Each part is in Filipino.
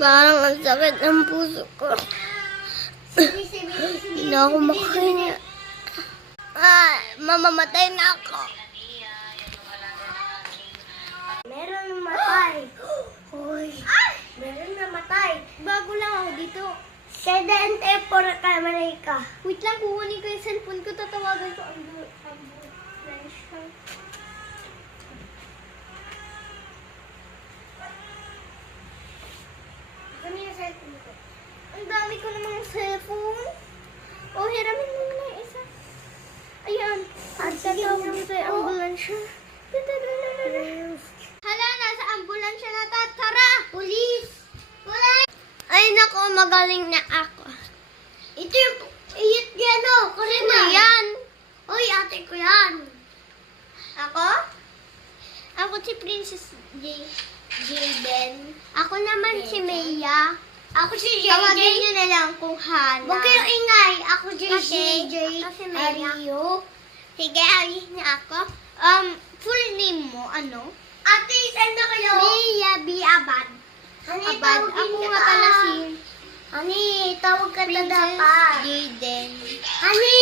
Parang ang sakit ng puso ko. Hindi na ako makahinga. Mamamatay na ako. Meron namatay. Hoy. Meron namatay. Bago lang ako dito. Sedente por Amerika. Wait lang, kukunin ko yung cellphone ko. Tatawagan ko ang ambulance. Ano yung cellphone ko? Ang dami ko namang cellphone. Oh, hiramin mo na yung isa. Ayan. At tatawag ko yung ambulansya. Hala, nasa ambulansya na ta. Tara! Police! Police! Ay, naku, magaling na ako. Ito yung iyit yan o. Sino yan? Uy, ate ko yan. Ako? Ako si Princess Jaden. Ako naman si Maya. Ako si Tawagin JJ. nyo na lang kung Hana. Huwag kayong ingay. Ako Kasi, JJ. kasi Maya. Ario. Sige, alis na ako. Full name mo, ano? Ate, saan na kayo? Maya B. Abad. Hani, Abad. tawagin Ako ka nga pala si Hani, tawag ka na Princess dapat. Jaden. Hani!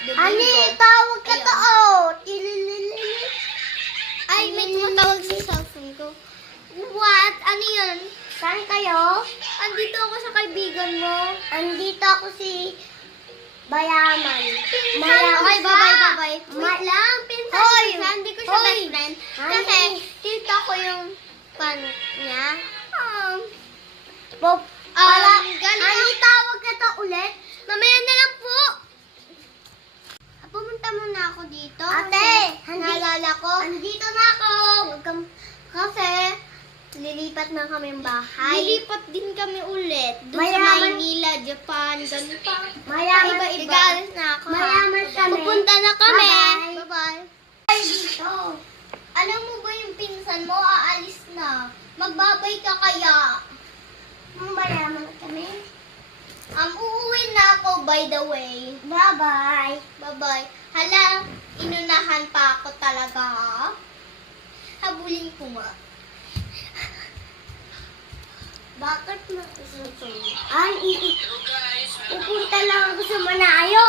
Domingo. Hani, tawag ka Ayun. to. Oh. Tililili. Ay, may tumatawag sa cellphone ko. What? Ano yun? Saan kayo? Andito ako sa kaibigan mo. Andito ako si Bayaman. Okay, bye-bye. Wait lang, pinsan Hoy! ko siya. Hindi ko siya Hoy! best friend. Kasi, Honey. tita ko yung pan niya. Bob, Galing Hani, ako. tawag ka to ulit. Mamaya na lang po. Pumunta muna ako dito. Ate, Kasi naalala ko. Andito na ako. Kasi, lilipat na kami bahay. Lilipat din kami ulit. Doon sa Mayaman. Maynila, Japan, ganun pa. Mayaman. Iba-iba. Igalis na ako. Mayaman kami. Pupunta na kami. Bye-bye. Bye-bye. Ay, dito. Alam mo ba yung pinsan mo, aalis na. Magbabay ka kaya. Mayaman kami. Uuwi na ako, by the way. Bye-bye. Bye-bye. Hala, inunahan pa ako talaga, ha? Habulin ko nga. Bakit na? Ay, pupunta lang ako sa Manayo.